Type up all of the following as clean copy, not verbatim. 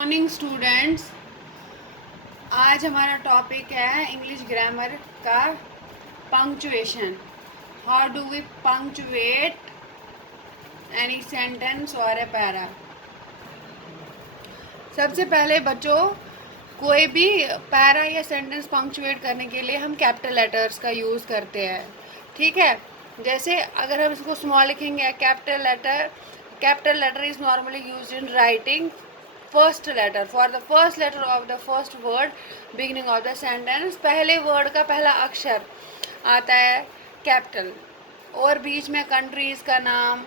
Morning students, आज हमारा topic है इंग्लिश ग्रामर का punctuation. How do we punctuate any sentence और ए पैरा। सबसे पहले बच्चों, कोई भी पैरा या सेंटेंस पंक्चुएट करने के लिए हम कैपिटल लेटर्स का यूज़ करते हैं। ठीक है, जैसे अगर हम इसको स्मॉल लिखेंगे capital letter is normally used in writing first letter for the first letter of the first word beginning of the sentence. पहले वर्ड का पहला अक्षर आता है कैपिटल, और बीच में कंट्रीज़ का नाम,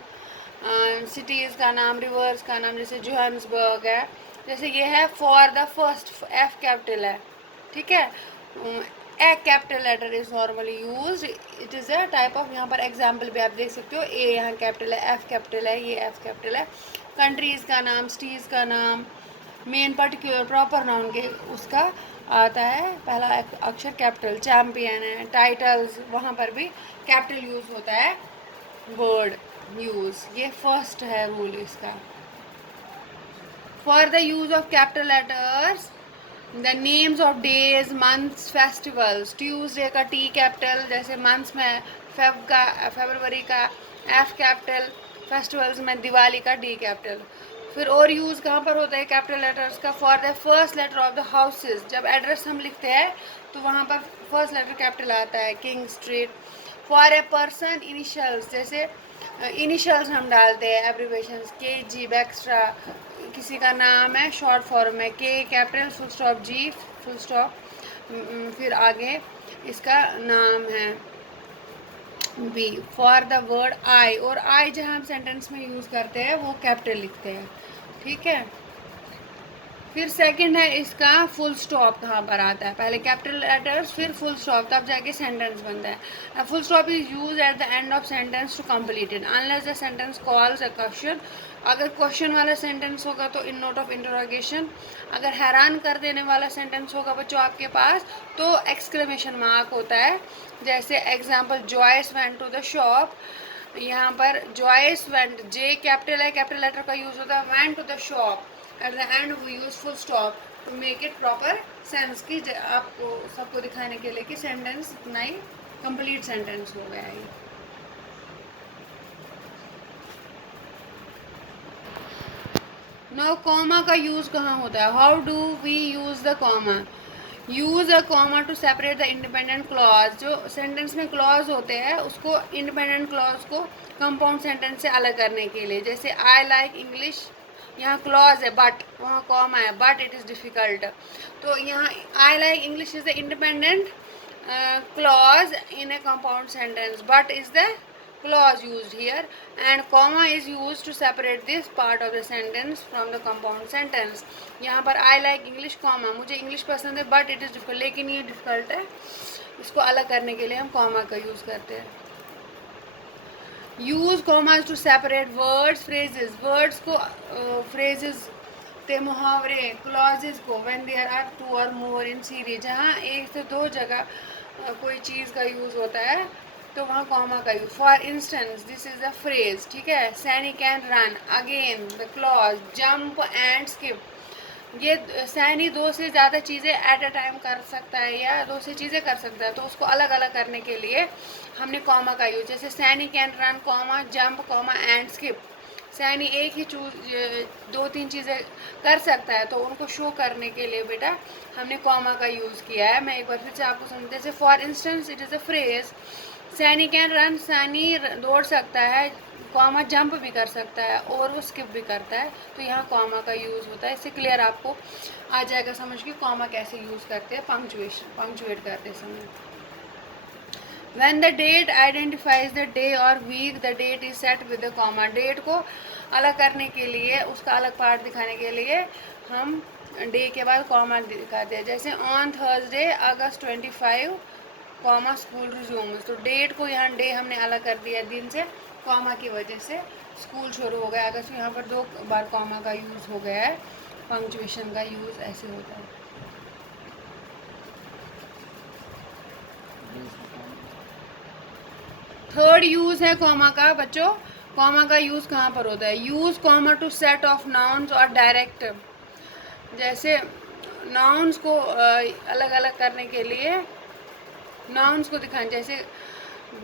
सिटीज़ का नाम, रिवर्स का नाम, जैसे जोहान्सबर्ग है। जैसे ये है for the first, F capital है। ठीक है, A capital letter is normally use, it is a type of, यहाँ पर एग्जाम्पल भी आप देख सकते हो, ए यहाँ कैपिटल है, एफ कैपिटल है, ये एफ कैपिटल है। कंट्रीज़ का नाम, सिटीज़ का नाम, मेन पर्टिकुलर प्रॉपर नाउन के उसका आता है पहला अक्षर कैपिटल। चैम्पियन है, टाइटल्स, वहाँ पर भी कैपिटल यूज़ होता है। वर्ड यूज़, ये फर्स्ट है रूल इसका। For the use of capital letters the names of days, months, festivals. Tuesday का टी कैपिटल, जैसे मंथ्स में फरवरी का एफ कैपिटल, फेस्टिवल्स में दिवाली का डी कैपिटल। फिर और यूज़ कहाँ पर होता है कैपिटल लेटर्स का? For the first letter of the houses, जब एड्रेस हम लिखते हैं तो वहाँ पर फर्स्ट लेटर कैपिटल आता है, king street. For a person initials, जैसे इनिशियल्स हम डालते हैं, एब्रीवेशंस, के जी, एक्स्ट्रा। किसी का नाम है शॉर्ट फॉर्म में, K capital, full stop, G full stop, फिर आगे इसका नाम है B. For the word I, और आई जहाँ हम सेंटेंस में यूज़ करते हैं वो कैपिटल लिखते हैं। ठीक है, फिर सेकंड है इसका फुल स्टॉप। कहाँ पर आता है? पहले कैपिटल लेटर्स फिर फुल स्टॉप, तब जाके सेंटेंस बनता है। Full stop is use at the end of sentence to complete it unless the sentence calls a question. अगर क्वेश्चन वाला सेंटेंस होगा तो इन नोट ऑफ इंटरोगेशन। अगर हैरान कर देने वाला सेंटेंस होगा बच्चों आपके पास तो एक्सक्लेमेशन मार्क होता है। जैसे example, Joyce went to the shop. यहाँ पर जॉयस वेंट, जे कैपिटल है, कैपिटल लेटर का यूज होता है। Went to the shop, at the end we use full stop to make it proper sense, की आपको सबको दिखाने के लिए कि सेंटेंस इतना ही कंप्लीट सेंटेंस हो गया है। नाउ कॉमा का यूज कहाँ होता है? How do we use the comma? Use a comma to separate the independent clause. जो सेंटेंस में क्लॉज होते हैं उसको, इंडिपेंडेंट क्लॉज को कंपाउंड सेंटेंस से अलग करने के लिए। जैसे आई लाइक इंग्लिश, यहाँ क्लॉज है बट, वहाँ कॉमा है बट इट इज़ डिफ़िकल्ट। तो यहाँ I like English is the independent clause in a compound sentence, but is the clause used here, and comma is used to separate this part of the sentence from the compound sentence. यहाँ पर I like English, comma, मुझे English पसंद है but it is difficult, लेकिन ये difficult है, इसको अलग करने के लिए हम comma का यूज़ करते हैं। Use commas to separate words, phrases, words को phrases ते मुहावरे, clauses को when there are two or more in series, जहाँ एक से दो जगह कोई चीज़ का यूज़ होता है तो वहाँ कॉमा का use. For instance, this is the phrase. ठीक है, Saini can run, again the clause, jump and skip. ये सैनी दो से ज़्यादा चीज़ें एट अ टाइम कर सकता है या दो से चीज़ें कर सकता है, तो उसको अलग अलग करने के लिए हमने कॉमा का यूज। जैसे Saini can run, comma, jump, comma and skip. Saini एक ही दो तीन चीज़ें कर सकता है तो उनको शो करने के लिए बेटा हमने कॉमा का यूज़ किया है। मैं एक बार फिर से आपको समझते, जैसे for instance it is a phrase, Saini can run, Saini दौड़ सकता है, कॉमा जंप भी कर सकता है और वो स्किप भी करता है, तो यहाँ कॉमा का यूज़ होता है। इससे क्लियर आपको आ जाएगा समझ कि कॉमा कैसे यूज़ करते हैं पंक्चुएट करते समय। When the date identifies the day or week, the date is set with a comma. Date को अलग करने के लिए, उसका अलग पार्ट दिखाने के लिए हम डे के बाद कॉमा दिखाते हैं। जैसे on Thursday August 25 comma school resumes, तो डेट को यहाँ डे हमने अलग कर दिया दिन से, कॉमा की वजह से स्कूल शुरू हो गया अगस्त। यहाँ पर दो बार कॉमा का यूज़ हो गया है, पंक्चुएशन का यूज़ ऐसे होता है। थर्ड यूज़ है कॉमा का बच्चों। कॉमा का यूज़ कहाँ पर होता है? Use comma to set of nouns और डायरेक्ट जैसे नाउन्स को अलग अलग करने के लिए नाउन्स को दिखाएं, जैसे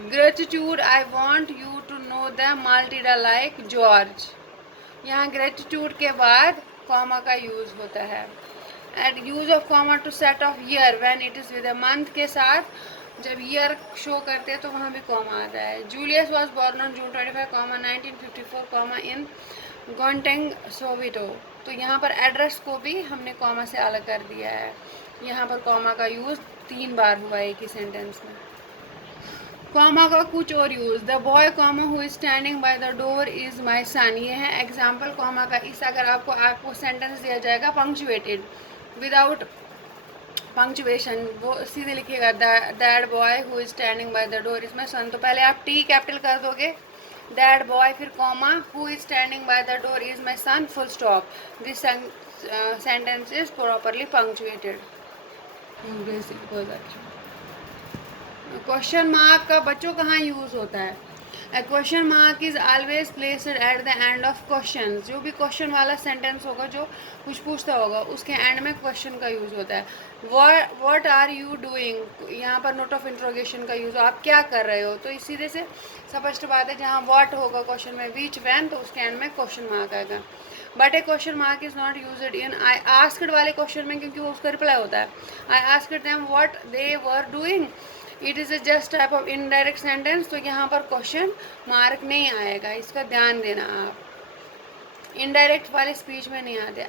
gratitude, I want you to know the Matilda like George. यहाँ ग्रेटिट्यूड के बाद कॉमा का यूज़ होता है। And use of comma to set off year when it is with a month के साथ जब ईयर शो करते हैं तो वहाँ भी कॉमा आता है। Julius was born on June 25, 1954, इन गोंटेंग सोविटो। तो यहाँ पर एड्रेस को भी हमने कॉमा से अलग कर दिया है। यहाँ पर कॉमा का यूज़ 3 बार हुआ एक ही सेंटेंस में। कॉमा का कुछ और use, the boy comma who is standing by the door is my son. ये है एग्जाम्पल कॉमा का। इस अगर आपको सेंटेंस दिया जाएगा पंक्चुएटेड विदाउट पंक्चुएशन, वो सीधे लिखिएगा that boy who is standing by the door is my son. तो पहले आप टी कैपिटल कर दोगे, दैट बॉय, फिर comma, who is standing by the door is my son, full stop. This sentence is properly punctuated. Question mark का बच्चों कहाँ use होता है? A question mark is always placed at the end of question. जो भी question वाला sentence होगा, जो कुछ पूछता होगा, उसके एंड में क्वेश्चन का यूज़ होता है। व्हाट आर यू डूइंग, यहाँ पर नोट ऑफ इंट्रोगेशन का यूज़, आप क्या कर रहे हो। तो इसी तरह से स्पष्ट बात है, जहाँ व्हाट होगा क्वेश्चन में, विच, व्हेन, तो उसके एंड में क्वेश्चन मार्क आएगा। But A question mark is not used in I asked वाले क्वेश्चन में, क्योंकि वो उसका रिप्लाई होता है। I asked them what they were doing, it is a just type of indirect sentence. तो यहाँ पर क्वेश्चन मार्क नहीं आएगा, इसका ध्यान देना आप। इनडायरेक्ट वाले स्पीच में नहीं आते।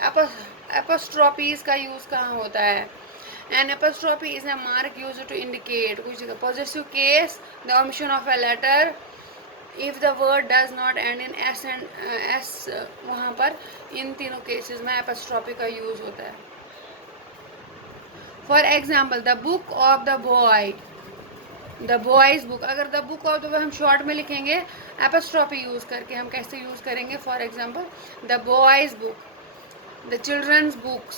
एपोस्ट्रोफीज का यूज़ कहाँ होता है? An apostrophe is a mark use to indicate कुछ positive case, the omission of a letter, if the word does not end in S and S, वहाँ पर इन तीनों केसेस में एपोस्ट्रोफी का यूज़ होता है। For example, the book of the boy, the boy's book. अगर the book of the boy हम short में लिखेंगे एपोस्ट्रोफी यूज़ करके, हम कैसे यूज़ करेंगे? For example, the boy's book, the children's books,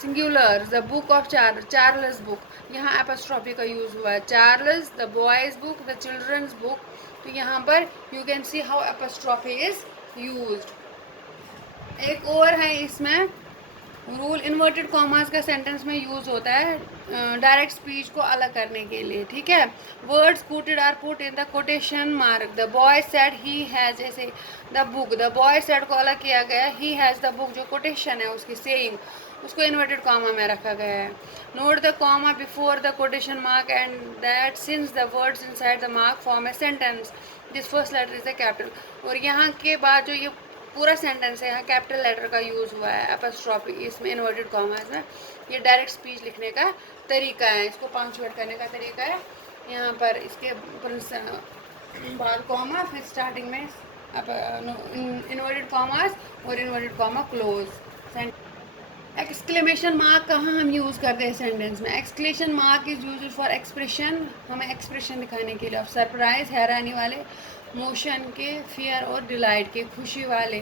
singular, the book of Charles book. यहाँ apostrophe का यूज़ हुआ है, Charles, the boy's book, the children's book. तो यहाँ पर you can see how apostrophe is used. एक और है इसमें रूल, इन्वर्टेड कॉमास का सेंटेंस में यूज़ होता है डायरेक्ट स्पीच को अलग करने के लिए, ठीक है। Words quoted are put in the quotation mark. The boy said he has, जैसे the book, the boy said को अलग किया गया, ही हैज़ द बुक जो कोटेशन है उसकी सेइंग, उसको इन्वर्टेड कॉमा में रखा गया है। Note the comma before the quotation mark and that since the words inside the mark form a sentence, this first letter is the capital. और यहाँ के बाद जो ये पूरा सेंटेंस है, यहाँ कैपिटल लेटर का यूज़ हुआ है, एपोस्ट्रोफी इसमें, इन्वर्टेड कॉमास में। ये डायरेक्ट स्पीच लिखने का तरीका है, इसको पंक्चुएट करने का तरीका है। यहाँ पर इसके बाद कॉमा, फिर स्टार्टिंग में इन्वर्टेड कॉमास और inverted comma close. Exclamation mark कहाँ हम यूज़ करते हैं सेंटेंस में? Exclamation mark is use for expression, हमें एक्सप्रेशन दिखाने के लिए, ऑफ सरप्राइज, हैरानी वाले, मोशन के, फियर और डिलाइट के, खुशी वाले,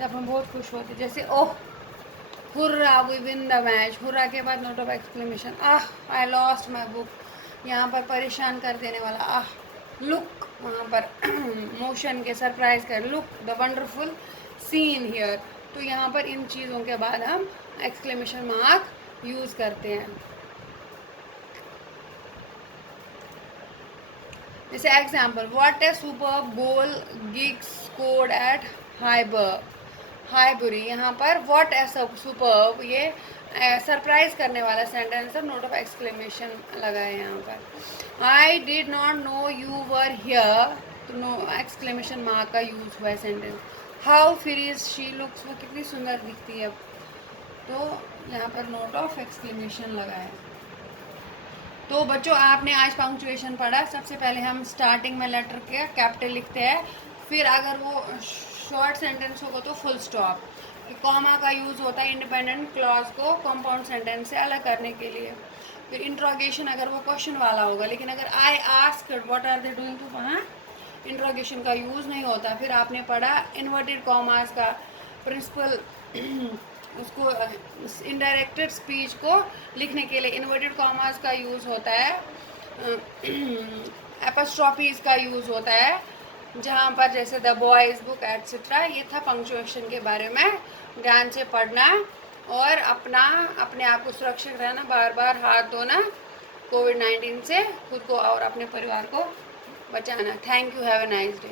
जब हम बहुत खुश होते, जैसे oh hurrah we win the match. Hurrah के बाद note of exclamation, ah I lost my book, यहाँ पर परेशान कर देने वाला, आह। लुक, वहाँ पर मोशन के, सरप्राइज कर, look the wonderful scene here. तो यहाँ पर इन चीज़ों के बाद हम एक्सक्लेमेशन मार्क यूज़ करते हैं। जैसे example, what a superb goal Giggs scored at Highbury. यहाँ पर व्हाट ए सुपर्ब, ये सरप्राइज करने वाला सेंटेंस है, नोट ऑफ एक्सक्लेमेशन लगा है यहाँ पर। I did not know you were here, तो नो एक्सक्लेमेशन मार्क का यूज हुआ है सेंटेंस। हाउ फिर शी लुक्स, वो कितनी सुंदर दिखती है, तो यहाँ पर नोट ऑफ एक्सक्लेमेशन लगा है। तो बच्चों, आपने आज पंक्चुएशन पढ़ा। सबसे पहले हम स्टार्टिंग में लेटर के कैपिटल लिखते हैं, फिर अगर वो शॉर्ट सेंटेंस होगा तो फुल स्टॉप। कॉमा का यूज़ होता है इंडिपेंडेंट क्लॉज को कंपाउंड सेंटेंस से अलग करने के लिए। फिर इंट्रोगेशन अगर वो क्वेश्चन वाला होगा, लेकिन अगर I asked what are they doing, तो वहाँ इंट्रोगेशन का यूज़ नहीं होता। फिर आपने पढ़ा इन्वर्टेड कॉमास का प्रिंसिपल, उसको इनडायरेक्टेड स्पीच को लिखने के लिए इन्वर्टेड कॉमास का यूज़ होता है, एपोस्ट्रोफीज का यूज़ होता है, जहाँ पर जैसे द बॉयज़ बुक एट्सेट्रा। ये था पंक्चुएशन के बारे में ध्यान से पढ़ना और अपने आप को सुरक्षित रहना, बार बार हाथ धोना, कोविड-19 से खुद को और अपने परिवार को बचाना। Thank you, have a nice day.